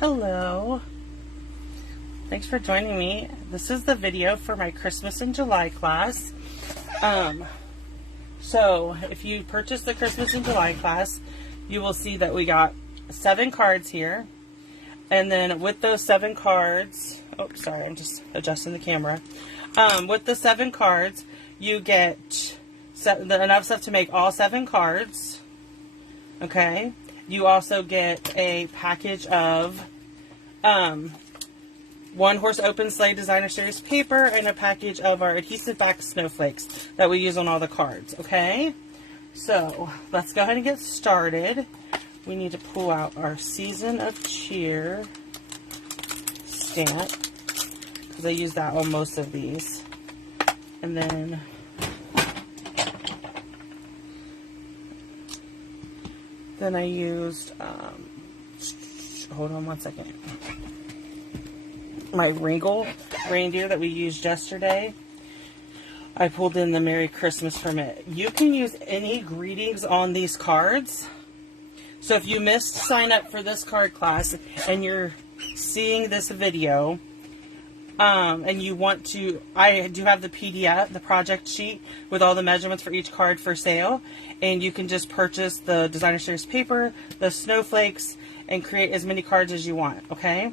Hello. Thanks for joining me. This is the video for my Christmas in July class. So if you purchase the Christmas in July class, you will see that we got 7 cards here. And then with those 7 cards, oh, sorry, I'm just adjusting the camera. With the 7 cards, you get enough stuff to make all 7 cards. Okay. You also get a package of One Horse Open Sleigh Designer Series paper and a package of our adhesive back snowflakes that we use on all the cards. Okay. So let's go ahead and get started. We need to pull out our Season of Cheer stamp because I use that on most of these. And then I used, hold on one second, my Wrangle reindeer that we used yesterday. I pulled in the Merry Christmas from it. You can use any greetings on these cards. So if you missed sign up for this card class and you're seeing this video, and you want to, I do have the PDF, the project sheet with all the measurements for each card for sale, and you can just purchase the Designer Series paper, the snowflakes, and create as many cards as you want, okay?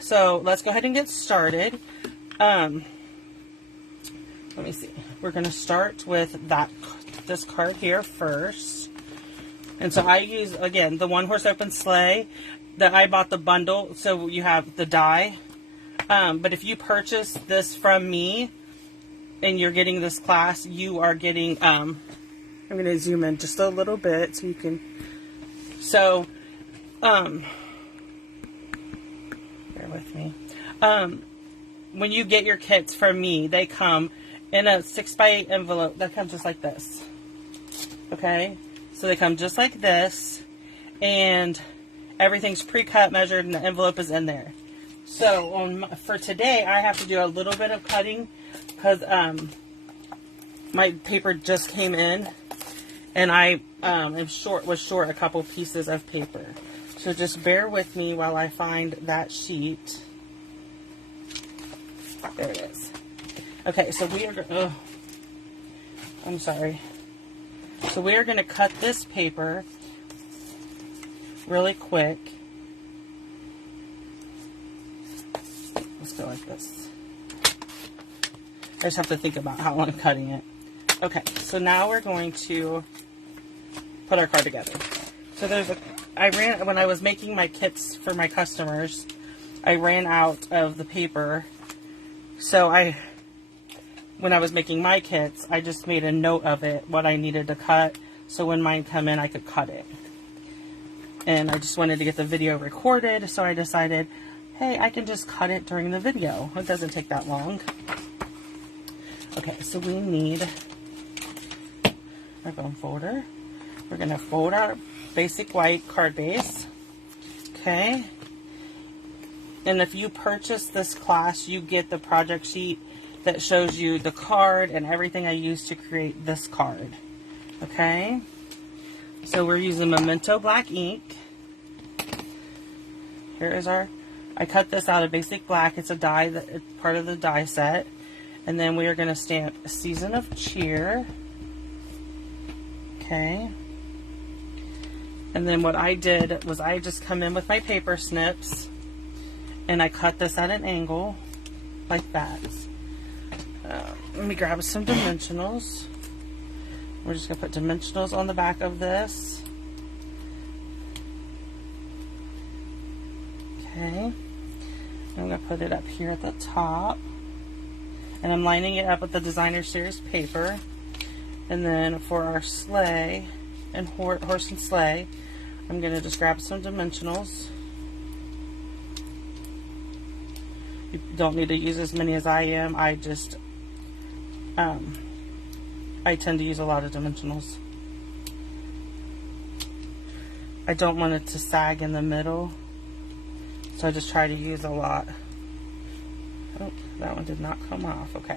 So let's go ahead and get started. Let me see. We're going to start with this card here first. And so I use, again, the One Horse Open Sleigh that I bought the bundle, so you have the die. But if you purchase this from me and you're getting this class, you are getting, I'm going to zoom in just a little bit so you can, bear with me. When you get your kits from me, they come in a 6x8 envelope that comes just like this. Okay? So they come just like this, and everything's pre-cut, measured, and the envelope is in there. So for today, I have to do a little bit of cutting because my paper just came in, and I was short a couple pieces of paper. So just bear with me while I find that sheet. There it is. Okay, so we are. I'm sorry. So we are going to cut this paper really quick. Let's go like this. I just have to think about how I'm cutting it. Okay, so now we're going to put our card together. So when I was making my kits for my customers, I ran out of the paper. So when I was making my kits, I just made a note of it, what I needed to cut, so when mine come in, I could cut it. And I just wanted to get the video recorded, so I decided, hey, I can just cut it during the video. It doesn't take that long. Okay, so we need our bone folder. We're going to fold our basic white card base. Okay. And if you purchase this class, you get the project sheet that shows you the card and everything I used to create this card. Okay. So we're using Memento black ink. Here is I cut this out of basic black. It's a die, it's part of the die set. And then we are going to stamp Season of Cheer. Okay. And then what I did was I just come in with my paper snips and I cut this at an angle like that. Let me grab some dimensionals. We're just going to put dimensionals on the back of this. Okay. I'm going to put it up here at the top. And I'm lining it up with the Designer Series paper. And then for our sleigh and horse and sleigh, I'm going to just grab some dimensionals. You don't need to use as many as I am. I just, I tend to use a lot of dimensionals. I don't want it to sag in the middle, so I just try to use a lot. Oh, that one did not come off. Okay.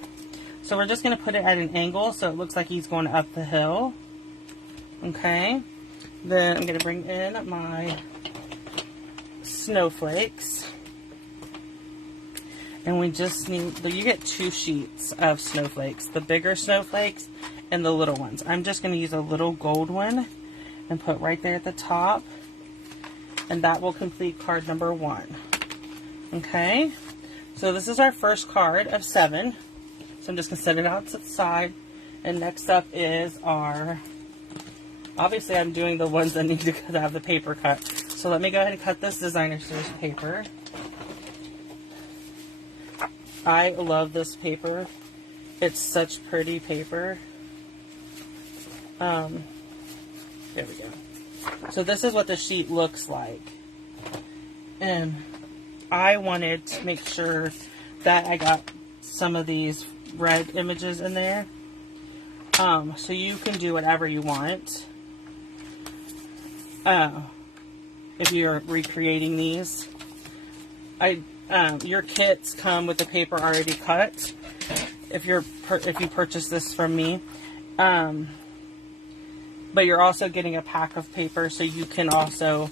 So we're just going to put it at an angle so it looks like he's going up the hill. Okay. Then I'm going to bring in my snowflakes. And we just need, you get 2 sheets of snowflakes, the bigger snowflakes and the little ones. I'm just going to use a little gold one and put right there at the top. And that will complete card number 1. Okay, so this is our first card of 7. So I'm just going to set it out to the side. And next up is our, obviously I'm doing the ones that need to have the paper cut. So let me go ahead and cut this designer series paper. I love this paper. It's such pretty paper. There we go. So this is what the sheet looks like. And I wanted to make sure that I got some of these red images in there. So you can do whatever you want. If you're recreating these. Your kits come with the paper already cut. If you purchase this from me. But you're also getting a pack of paper, so you can also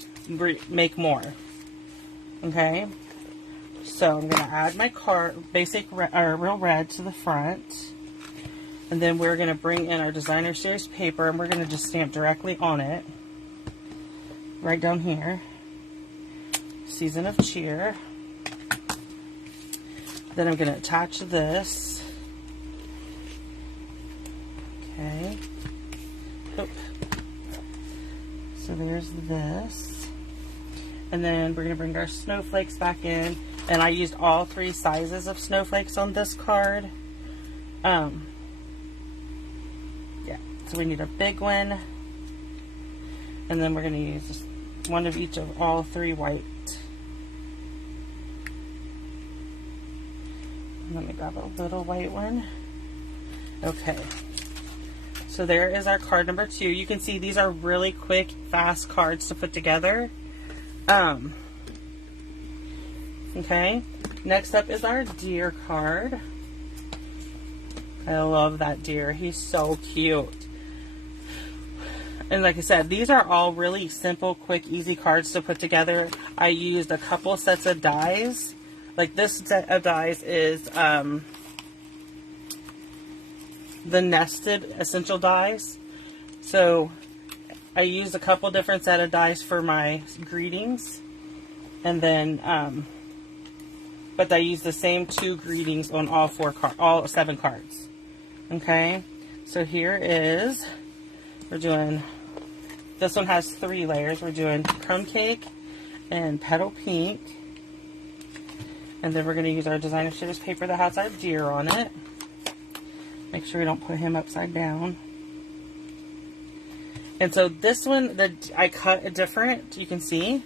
make more. Okay, so I'm going to add my basic real red to the front, and then we're going to bring in our designer series paper, and we're going to just stamp directly on it, right down here. Season of Cheer. Then I'm going to attach this. Okay. Oop. So there's this. And then we're going to bring our snowflakes back in. And I used all 3 sizes of snowflakes on this card. Yeah. So we need a big one. And then we're going to use just one of each of all 3 white. Let me grab a little white one. Okay. So there is our card number 2. You can see these are really quick, fast cards to put together. Okay. Next up is our deer card. I love that deer. He's so cute. And like I said, these are all really simple, quick, easy cards to put together. I used a couple sets of dies. Like this set of dies is the nested essential dies. So I used a couple different set of dies for my greetings, and then but I used the same 2 greetings on all 7 cards. Okay, so here is, we're doing, this one has 3 layers. We're doing crumb cake and petal pink, and then we're going to use our designer series paper that has our deer on it. Make sure we don't put him upside down. And so this one, I cut it different, you can see.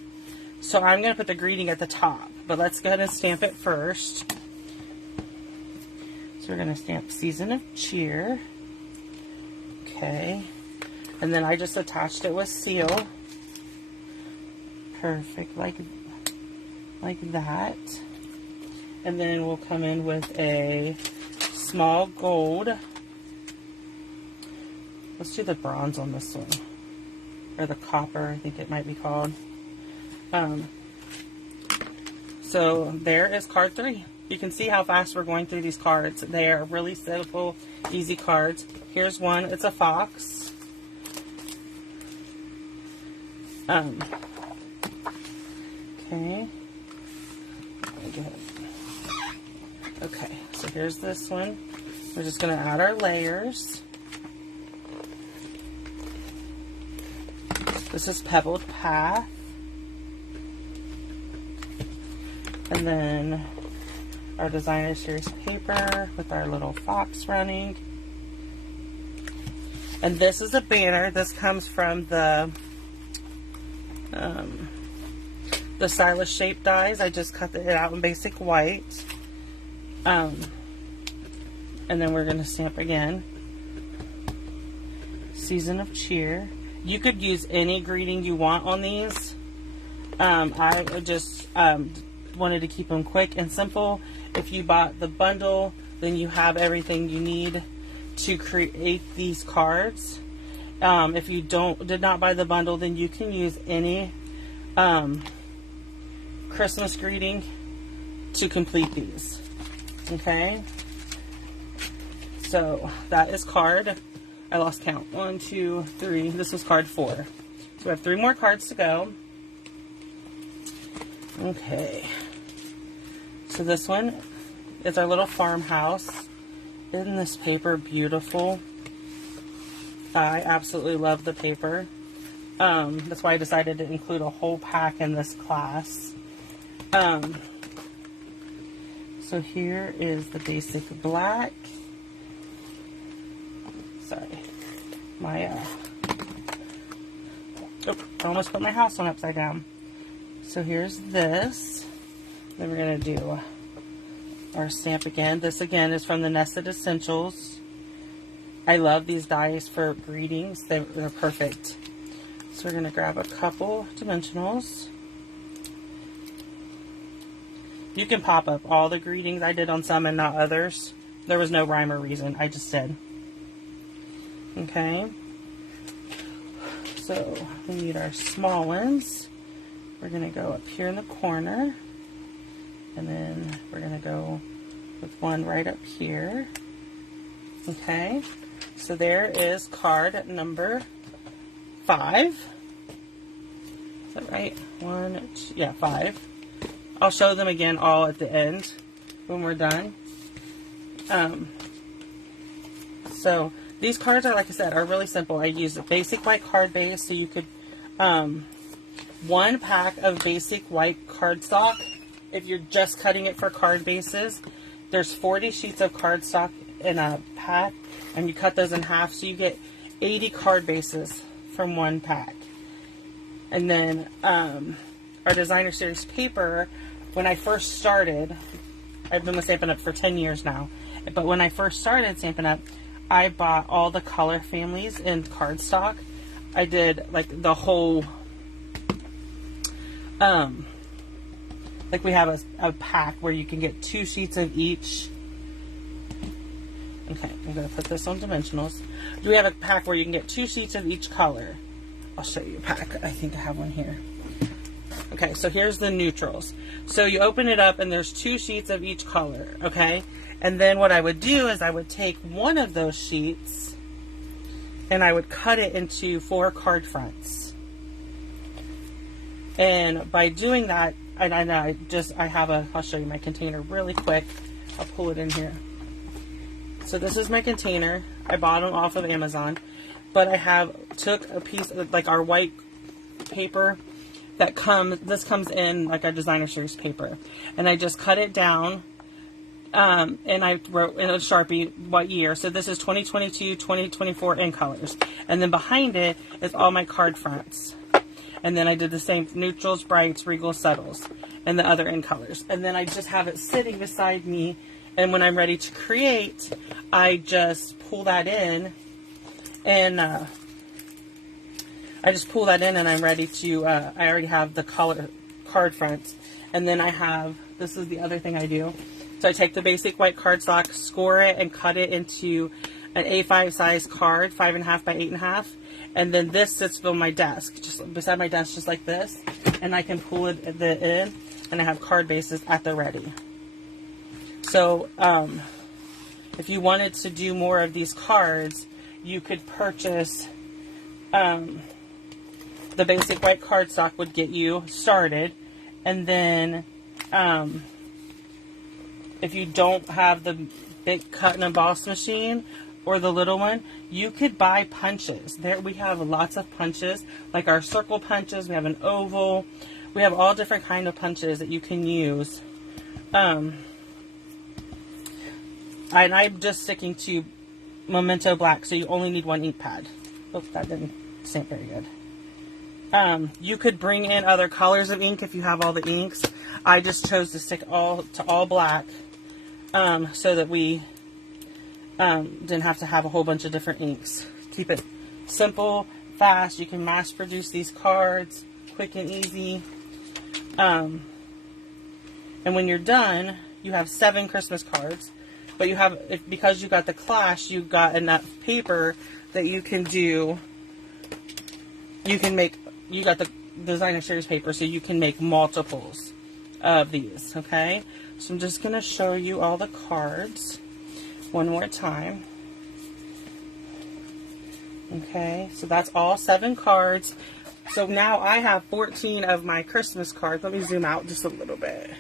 So I'm going to put the greeting at the top. But let's go ahead and stamp it first. So we're going to stamp Season of Cheer. Okay. And then I just attached it with seal. Perfect, like that. And then we'll come in with a small gold. Let's do the bronze on this one, or the copper, I think it might be called. So there is card 3. You can see how fast we're going through these cards. They are really simple, easy cards. Here's one. It's a fox. Okay. Okay, so here's this one. We're just going to add our layers. This is Pebbled Path. And then our designer series paper with our little fox running. And this is a banner. This comes from the stylish shape dies. I just cut it out in basic white. And then we're going to stamp again. Season of Cheer. You could use any greeting you want on these. I just wanted to keep them quick and simple. If you bought the bundle, then you have everything you need to create these cards. If you did not buy the bundle, then you can use any Christmas greeting to complete these. Okay, so that is card, I lost count, 1, 2, 3, this was card 4. So we have 3 more cards to go. Okay, so this one is our little farmhouse. Isn't this paper beautiful? I absolutely love the paper. That's why I decided to include a whole pack in this class. So here is the basic black. Sorry. I almost put my house on upside down. So here's this. Then we're going to do our stamp again. This again is from the Nested Essentials. I love these dies for greetings. They're perfect. So we're going to grab a couple dimensionals. You can pop up all the greetings. I did on some and not others. There was no rhyme or reason. I just did. Okay. So we need our small ones. We're going to go up here in the corner. And then we're going to go with one right up here. Okay. So there is card number 5. Is that right? 1, 2, yeah, 5. I'll show them again all at the end when we're done. So these cards are, like I said, are really simple. I use a basic white card base, so you could, 1 pack of basic white cardstock. If you're just cutting it for card bases, there's 40 sheets of cardstock in a pack, and you cut those in half, so you get 80 card bases from 1 pack. And then our Designer Series paper, when I first started, I've been with Stampin' Up! For 10 years now, but when I first started Stampin' Up!, I bought all the color families in cardstock. I did like the whole, like we have a pack where you can get 2 sheets of each. Okay, I'm going to put this on dimensionals. We have a pack where you can get 2 sheets of each color. I'll show you a pack. I think I have one here. Okay, so here's the neutrals. So you open it up and there's 2 sheets of each color, okay? And then what I would do is I would take one of those sheets and I would cut it into 4 card fronts. And by doing that, I'll show you my container really quick. I'll pull it in here. So this is my container. I bought them off of Amazon. But I took a piece of like our white paper that this comes in like a Designer Series paper. And I just cut it down. And I wrote in a Sharpie what year. So this is 2022, 2024 in colors. And then behind it is all my card fronts. And then I did the same neutrals, brights, regals, subtles, and the other in colors. And then I just have it sitting beside me. And when I'm ready to create, I just pull that in. And I just pull that in and I'm ready to, I already have the color card fronts. And then this is the other thing I do. So I take the basic white cardstock, score it, and cut it into an A5 size card, 5.5 by 8.5. And then this sits on my desk, just beside my desk, just like this. And I can pull it in, and I have card bases at the ready. So if you wanted to do more of these cards, you could purchase the basic white cardstock would get you started. And then if you don't have the big cut and emboss machine or the little one, you could buy punches. There we have lots of punches, like our circle punches. We have an oval. We have all different kind of punches that you can use. And I'm just sticking to Memento Black, so you only need 1 ink pad. Oh, that didn't stamp very good. You could bring in other colors of ink if you have all the inks. I just chose to stick all black, so that we didn't have to have a whole bunch of different inks. Keep it simple, fast. You can mass produce these cards quick and easy. And when you're done, you have 7 Christmas cards. But because you got the clash, you got enough paper that you can do. You got the Designer Series paper, so you can make multiples of these, okay? So I'm just going to show you all the cards one more time. Okay, so that's all 7 cards. So now I have 14 of my Christmas cards. Let me zoom out just a little bit.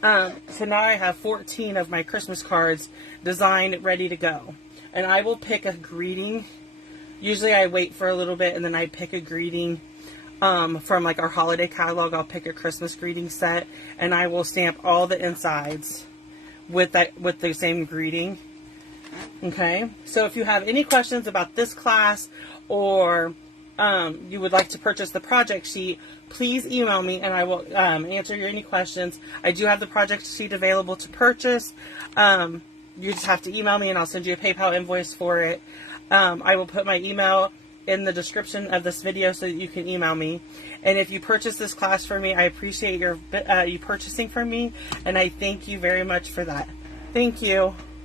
So now I have 14 of my Christmas cards designed, ready to go. And I will pick a greeting. Usually I wait for a little bit and then I pick a greeting from like our holiday catalog. I'll pick a Christmas greeting set and I will stamp all the insides with the same greeting. Okay, so if you have any questions about this class, or you would like to purchase the project sheet, please email me and I will answer your any questions. I do have the project sheet available to purchase. You just have to email me and I'll send you a PayPal invoice for it. I will put my email in the description of this video so that you can email me. And if you purchase this class for me, I appreciate you purchasing from me, and I thank you very much for that. Thank you.